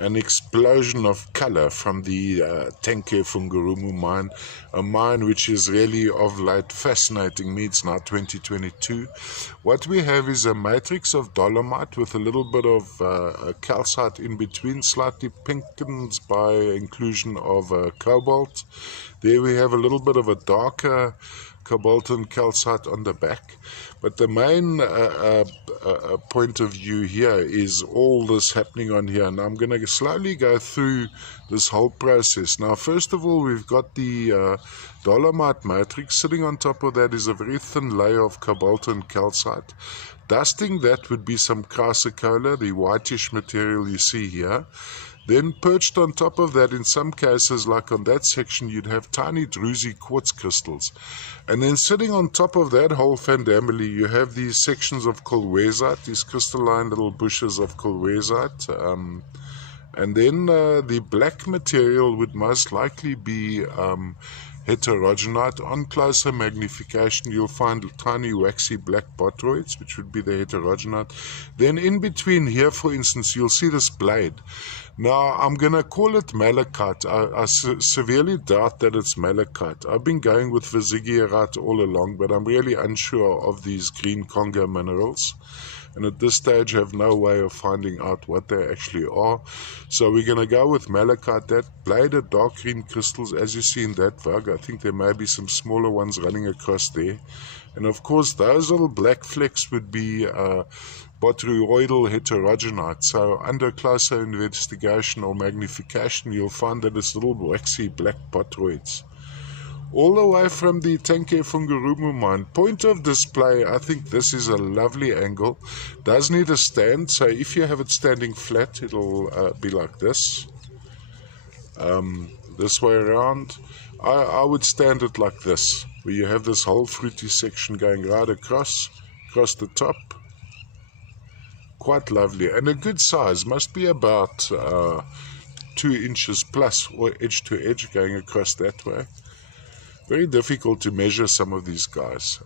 an explosion of color from the Tenke Fungurumu mine, a mine which is really of late fascinating me. It's now 2022. What we have is a matrix of dolomite with a little bit of calcite in between, slightly pinkened by inclusion of cobalt. There we have a little bit of a darker cobalt and calcite on the back, but the main point of view here is all this happening on here. Now I'm going to slowly go through this whole process. Now first of all, we've got the dolomite matrix. Sitting on top of that is a very thin layer of cobalt and calcite. Dusting that would be some chrysocolla, the whitish material you see here. Then perched on top of that, in some cases, like on that section, you'd have tiny druzy quartz crystals. And then sitting on top of that whole family, you have these sections of colwezite, these crystalline little bushes of colwezite. And then the black material would most likely be heterogenite. On closer magnification, you'll find tiny waxy black botroids, which would be the heterogenite. Then in between here, for instance, you'll see this blade. Now, I'm going to call it malachite. I severely doubt that it's malachite. I've been going with Visigierite all along, but I'm really unsure of these green Congo minerals. And at this stage have no way of finding out what they actually are. So we're going to go with malachite. That bladed dark green crystals, as you see in that vug, I think there may be some smaller ones running across there. And of course, those little black flecks would be botryoidal heterogenite. So under closer investigation or magnification, you'll find that it's little waxy black botroids. All the way from the Tenke Fungurumu mine. Point of display, I think this is a lovely angle. Does need a stand, so if you have it standing flat, it'll be like this. This way around. I would stand it like this, where you have this whole fruity section going right across the top. Quite lovely, and a good size, must be about 2 inches plus, or edge to edge going across that way. Very difficult to measure some of these guys.